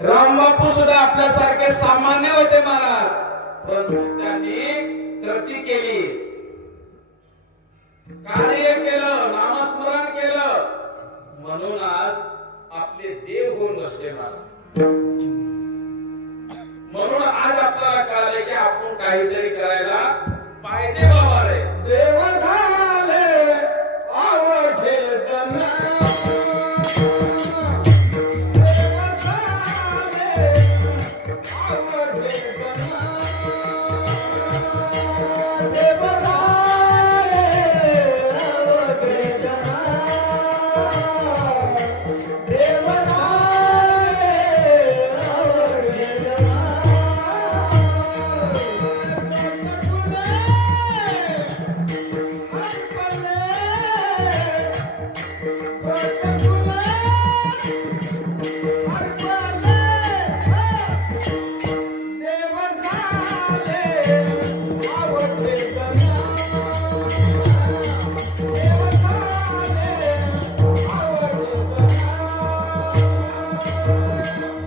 रामबापू सुद्धा आपल्यासारखे सामान्य होते महाराज, परंतु त्यांनी कृती केली, कार्य केलं, नामस्मरण केलं, म्हणून आज आपले देव होऊन बसले महाराज. म्हणून आज आपल्याला कळाले की आपण काहीतरी करायला पाहिजे बाबा रे. देवाच्या